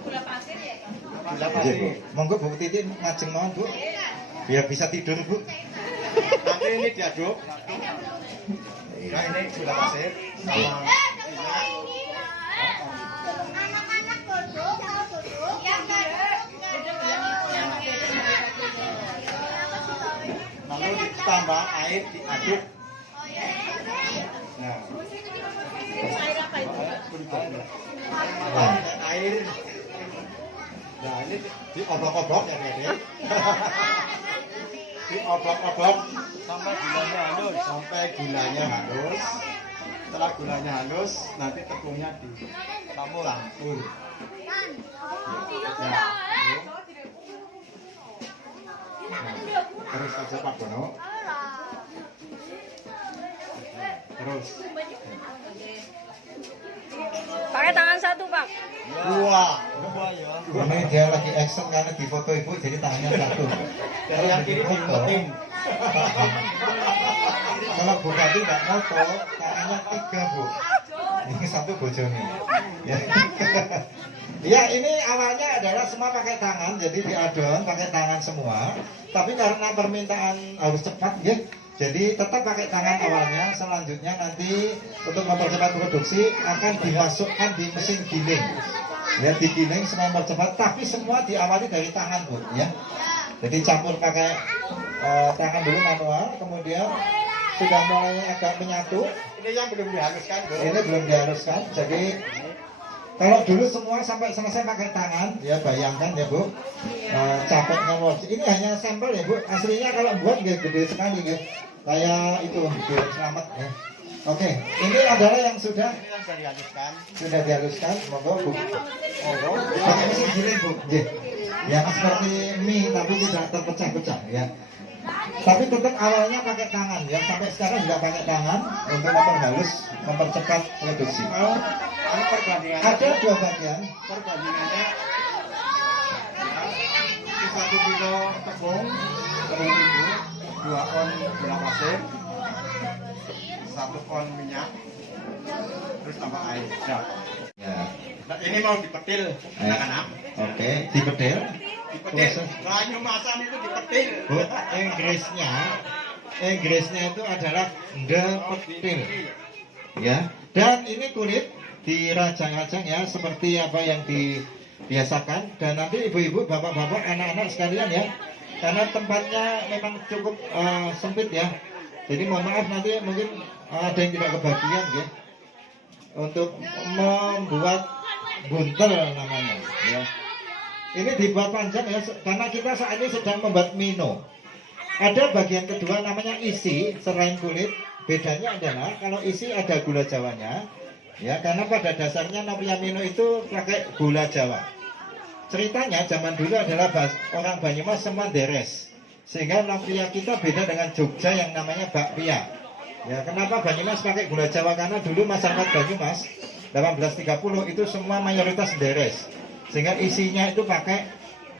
Gula pasir ya. Gula pasir. Bu. Monggo Bu Titi ngajeng mawon Bu. Biar bisa tidur Bu. Nanti ini diaduk. Nah ini gula pasir sama Anak-anak duduk, mau duduk. Ya, lalu ditambah air diaduk. Nah, Air apa itu? nah air. Nah ini diobrok-obrok ya Dede. Diobrok-obrok sampai gulanya halus. Sampai gulanya halus. Setelah gulanya halus, nanti tepungnya dicampur. Terus aja Pak Bono. Terus. Pakai tangan satu, Pak. Wah, ini dia lagi action karena di foto ibu jadi tangannya satu. Dari yang kiri diumpetin. Kalau Bu Kati nggak foto, tangannya tiga Bu. Ini satu bojone. Ya. Ya ini awalnya adalah semua pakai tangan, jadi diadon pakai tangan semua. Tapi karena permintaan harus cepat, ya. Jadi tetap pakai tangan awalnya, selanjutnya nanti untuk mempercepat produksi akan dimasukkan di mesin giling. Ya digiling semua mempercepat, tapi semua diawali dari tangan Bu, ya. Jadi campur pakai tangan dulu manual, kemudian sudah mulai agak menyatu. Ini yang belum dihaluskan Bu. Ini belum dihaluskan, jadi kalau dulu semua sampai selesai pakai tangan, ya bayangkan ya Bu, capeknya works. Ini hanya sampel ya Bu, aslinya kalau buat gede sekali ya. Kayak itu, selamat ya. Oke, ini adalah yang sudah dihaluskan. Sudah dihaluskan, monggo Bu. Monggo, pakai mesin giling Bu. Yang seperti mie tapi tidak terpecah-pecah ya. Tapi tetap awalnya pakai tangan ya, sampai sekarang juga pakai tangan untuk memperhalus, mempercepat produksi. Ada dua bagian. Perbandingannya 1 kilo tepung terigu, 2 on gula pasir, 1 on minyak, terus tambah air. Ya. Nah, ini mau dipetil, anak-anak. Oke, dipetil. Dipetil. Banyu masan itu dipetil. Bu, Inggrisnya itu adalah depetil. Ya. Dan ini kulit dirajang-rajang ya seperti apa yang dibiasakan. Dan nanti ibu-ibu, bapak-bapak, anak-anak sekalian ya, karena tempatnya memang cukup sempit ya. Jadi mohon maaf nanti mungkin ada yang tidak kebagian ya. Untuk membuat buntel namanya ya. Ini dibuat panjang ya karena kita saat ini sedang membuat mino. Ada bagian kedua namanya isi selain kulit. Bedanya adalah kalau isi ada gula jawanya ya, karena pada dasarnya namanya mino itu pakai gula jawa. Ceritanya zaman dulu adalah orang Banyumas semua deres, sehingga lumpia kita beda dengan Jogja yang namanya bakpia. Ya, kenapa Banyumas pakai gula jawa? Karena dulu masyarakat Banyumas 1830 itu semua mayoritas deres, sehingga isinya itu pakai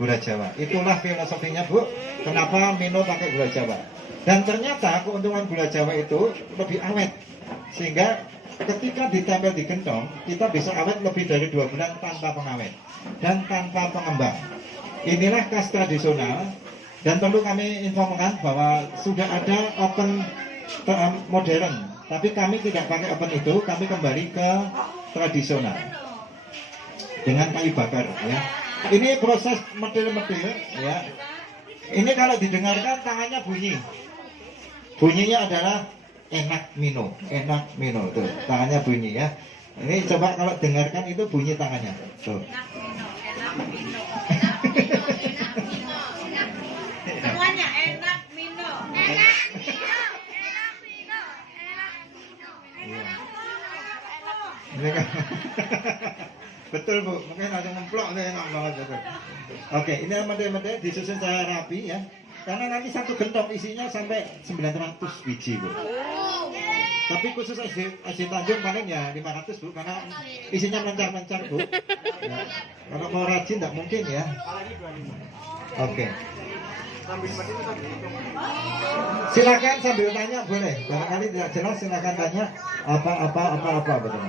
gula jawa. Itulah filosofinya Bu, kenapa mino pakai gula jawa. Dan ternyata keuntungan gula jawa itu lebih awet, sehingga ketika ditempel di gentong kita bisa awet lebih dari 2 bulan tanpa pengawet dan tanpa pengembang. Inilah khas tradisional. Dan perlu kami informkan bahwa sudah ada oven modern, tapi kami tidak pakai oven itu, kami kembali ke tradisional dengan kayu bakar ya. Ini proses medil-medil ya. Ini kalau didengarkan tangannya bunyinya adalah enak mino tuh tangannya bunyi ya. Ini coba kalau dengarkan itu bunyi tangannya tuh. Semuanya enak mino. Ini kan betul Bu, mungkin langsung ngemplok nih, enak banget betul. Oke, ini mede-mede disusun secara rapi ya. Karena nanti satu gentong isinya sampai 900 biji Bu. Tapi khusus SD Tanjung paling ya 500 Bu, karena isinya mencar-mencar Bu. Ya. Kalau mau rajin tidak mungkin ya. Oke. Silakan sambil tanya boleh. Barangkali tidak jelas silakan tanya apa betul.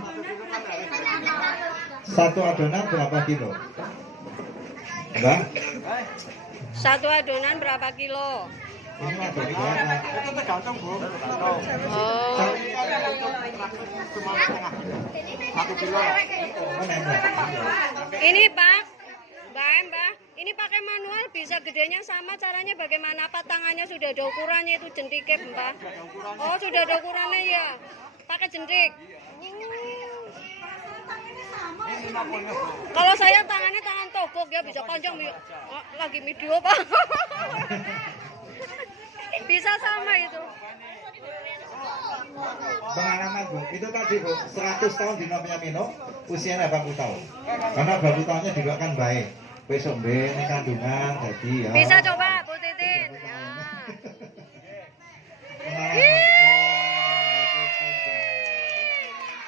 Satu adonan berapa kilo? Mbak? Satu adonan berapa kilo? Ini ada berapa? Oh, Mana Mbak? ini Pak, Mbak, ini pakai manual bisa gedenya sama, caranya bagaimana? Apa tangannya sudah ada ukurannya itu jentiknya Mbak? Oh, sudah ada ukurannya ya, pakai jentik. Kalau saya tangannya tangan togok ya bisa panjang ya. Oh, lagi video Pak. Bisa sama itu. Pengalaman Bu, itu tadi Bu, 100 tahun di namanya Mino, usianya 80 tahun. Karena 80 tahunnya juga kan baik. Besok ini kandungan, jadi ya. Bisa coba Bu Titin. Ya.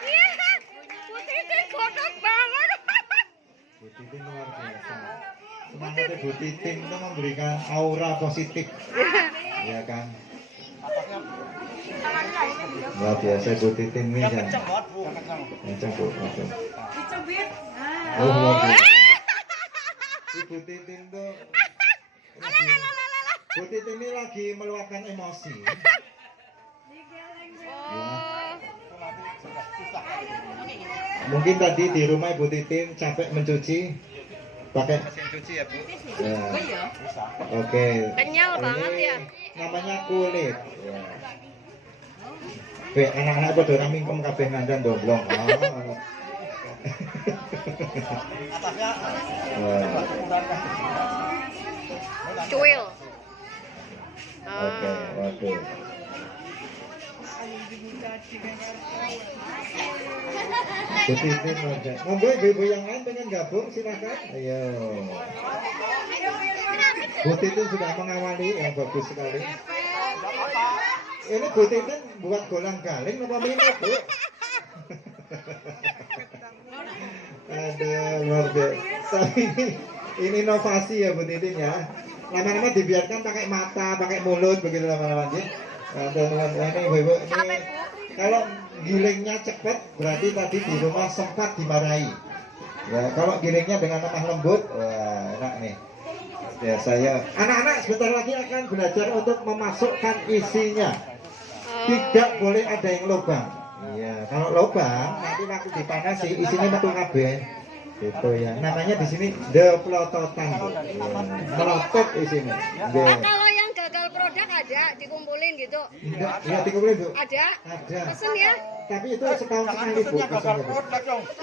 Iya, Bu Titin kotak banget. Bu Titin luar biasa. Semangatnya Bu Titin itu memberikan aura positif, ya kan? Luar biasa Bu Titin ini kan. Kenceng Bu, kenceng. Dicubit. Oh, luar biasa. Ibu Titin tuh. Bu Titin ini lagi meluapkan emosi. Oh, Mungkin tadi di rumah Ibu Titin capek mencuci, pakai mesin cuci ya Bu. Ya. Oke. kenyal banget ya. Namanya kulit. Ya. Be, anak-anak pada orang mingkem kabeh ngandang domblong. Oh. Cuil. Oke, oke. Bu Titin aja. Monggo ibu-ibu yang lain pengen gabung silakan. Ayo. Bu Titin sudah mengawali yang bagus sekali. Ini Bu Titin buat golang galing apa minum Bu? Aduh, luar biasa. Ini inovasi ya Bu Titin ya. Lama-lama dibiarkan pakai mata, pakai mulut begitu lama-lama ya. Aduh, ini ibu-ibu ini kalau gilingnya cepat berarti tadi di rumah sempat dimarahi. Ya, kalau gilingnya dengan lemah lembut, wah enak nih. Ya saya, anak-anak sebentar lagi akan belajar untuk memasukkan isinya. Tidak boleh ada yang lubang. Iya, kalau lubang nanti waktu dipanasi isinya metu kabeh. Itu ya. Namanya di sini deplototan. Ya, melotot isinya. Nah, kalau yang gagal produk ada dikumpulin gitu. Enggak, ya dikumpulin Bu. Ada. Ada. Pesen ya. Tapi itu setahun sekali Bu. pesennya, Bu.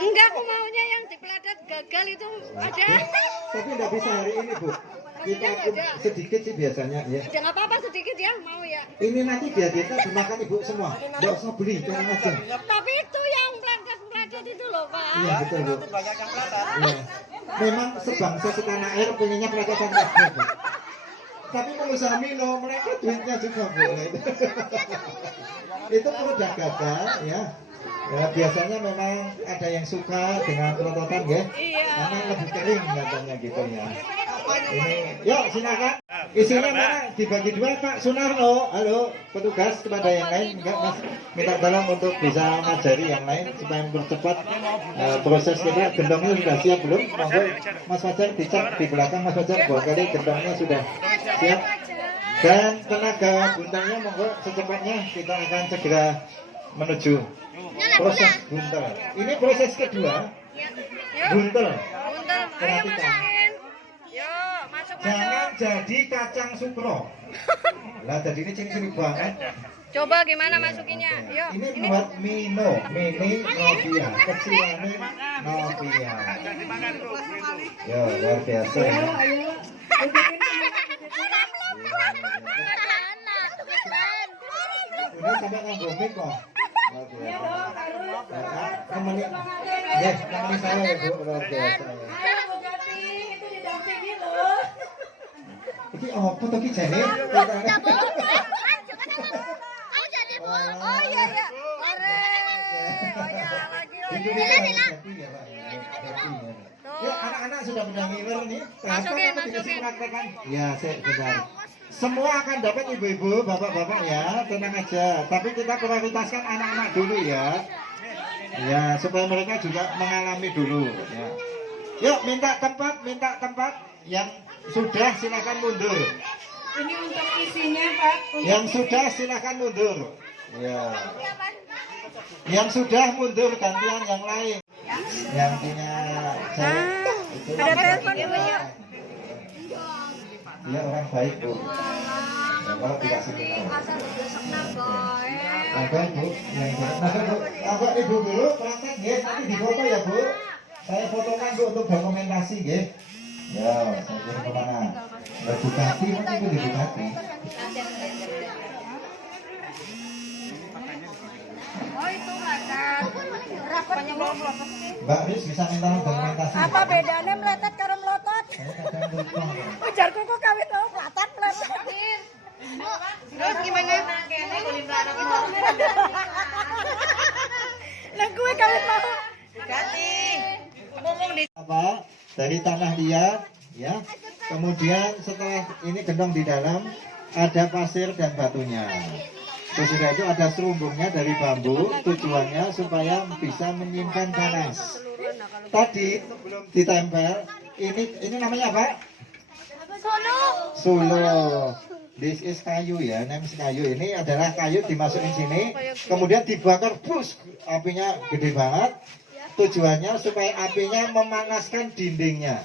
Enggak, aku maunya yang di peladat gagal itu ada. Tapi enggak bisa hari ini Bu. Kita sedikit sih biasanya ya. Ada nggak apa-apa sedikit ya, mau ya. Ini nanti biar kita dimakan Ibu semua. Enggak usah beli, tenang aja. Tapi itu yang peladat itu loh Pak. Iya betul Bu. Iya. Memang sebangsa setanah air punyanya pelakatan kabeh Bu. Tapi pengusaha Milo mereka duitnya juga Bu. Itu produk gagal ya. Ya biasanya memang ada yang suka dengan pelototan ya. Iya. Karena lebih kering katanya gitu ya. Ini, yuk silakan. Isinya mana? Dibagi dua Pak Sunarno. Halo, petugas kepada yang lain enggak Mas minta tolong untuk bisa ngajari yang lain supaya mempercepat proses kita. Gendongnya sudah siap belum? Monggo Mas Fajar dicek di belakang Mas Fajar bahwa kali gendongnya sudah siap. Dan tenaga buntalnya monggo secepatnya kita akan segera menuju proses buntel. Ini proses kedua. Buntel. Buntel, ayo Perhatikan. masukin. Yo, masuk. Jangan jadi kacang sukro. Lah jadi ini ciri-ciri banget. Coba gimana masukinnya? Yo, Ini buat Mino, Mini Novia, kecilannya Novia. Yo, luar biasa ya. Ini sampai nganggo mic kok. Luar biasa. Nemeni, nemeni saya ya Bu, luar biasa ya. Ini apa tuh ki jane? Oh iya iya. Keren. Oh ya, lagi. Ya anak-anak sudah pada ngiler nih. Masukin, Kapan dikasih masukin. praktekan? Ya, saya benar. Semua akan dapat ibu-ibu, bapak-bapak ya, tenang aja. Tapi kita prioritaskan anak-anak dulu ya. Ya, supaya mereka juga mengalami dulu. Ya. Yuk, minta tempat. Yang sudah silakan mundur. Ini untuk isinya, Pak. Yang sudah silakan mundur. Ya. Yang sudah mundur gantian yang lain. Yang punya cewek itu. Ada telepon Bu. Dia orang baik, Bu. Ya, kalau tidak sini. Ada Bu, yang agak Ibu dulu praktek nggih, nanti difoto ya Bu. Saya fotokan Bu untuk dokumentasi nggih. Ya, saya kirim kemana? Baju kaki, nanti Bu di kaki. Oh, itu makan. Rapatnya belum. Mbak Riz bisa minta dokumentasi. Apa bedanya meletet karo melotot? Saya kadang lupa. Ujarku kok kawin tau meletet meletet. Terus gimana? Lah gue kawin mau. Ganti. Ngomong di Apa? Dari tanah liat, ya. Kemudian setelah ini gendong di dalam ada pasir dan batunya. Sesudah itu ada serumbungnya dari bambu, tujuannya supaya bisa menyimpan panas. Tadi belum ditempel, ini namanya apa? Solo. This is kayu ya, names kayu. Ini adalah kayu dimasukin sini, kemudian dibakar, bus, apinya gede banget. Tujuannya supaya apinya memanaskan dindingnya.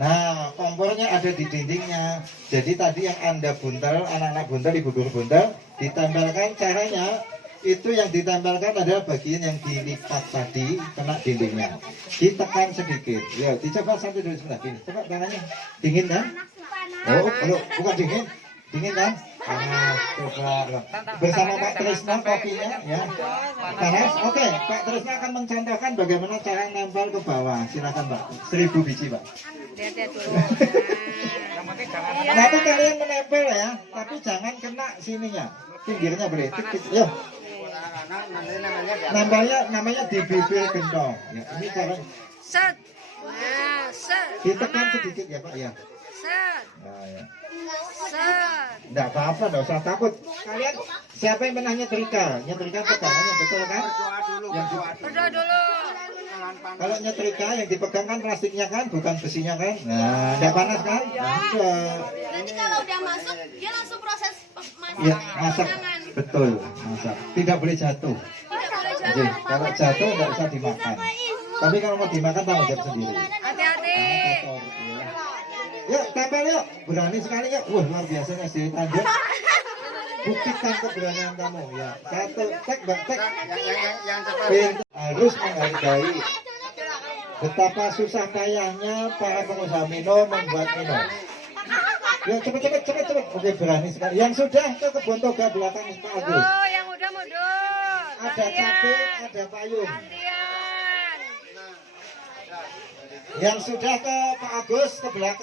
Nah, kompornya ada di dindingnya. Jadi tadi yang Anda buntel, anak-anak buntel, ibu guru buntel, ditempelkan caranya itu yang ditempelkan adalah bagian yang dilipat tadi kena dindingnya. Ditekan sedikit. Ya, dicoba sampai dulu sebentar. Gini, coba tangannya. Dingin kan? Oh, bukan dingin. Dingin kan? Panas, coba. Bersama Pak Trisna kopinya ya. Panas. Oke, Pak Trisna akan mencontohkan bagaimana cara nempel ke bawah. Silakan, Pak. 1000 biji, Pak. Lihat dulu. Nanti kalian menempel ya, tapi jangan kena sininya. Pinggirnya boleh. Yo. Namanya di bibir gentong. Ya, ini cara Set. Nah, set. ditekan sedikit ya, Pak ya. Set. Nah, ya. Set. Enggak apa-apa, enggak usah takut. Kalian siapa yang pernah nyetrika? Nyetrika pegangannya betul kan? Yang Berdoa dulu. kalau nyetrika yang dipegang kan plastiknya kan, bukan besinya kan? Nah, enggak panas kan? Nah, Nanti kalau udah masuk, dia langsung proses masak. ya, masak. Betul, masak. Tidak boleh jatuh. Tidak boleh Oke, kalau jatuh enggak usah dimakan. Tapi kalau mau dimakan tanggung jawab sendiri. Hati-hati. Yuk, tempel yuk. Berani sekali yuk. Wah, luar biasa sih Tanjung. Buktikan keberanian kamu ya. Satu, tek, Mbak, tek. Pintu harus menghargai betapa susah payahnya para pengusaha Mino membuat Mino. Ya, cepet. Oke, berani sekali. Yang sudah ke kebun toga belakang Pak Agus. Oh, yang udah mundur. Ada cabai, ada payung. Gantian. Yang sudah ke Pak Agus ke belakang.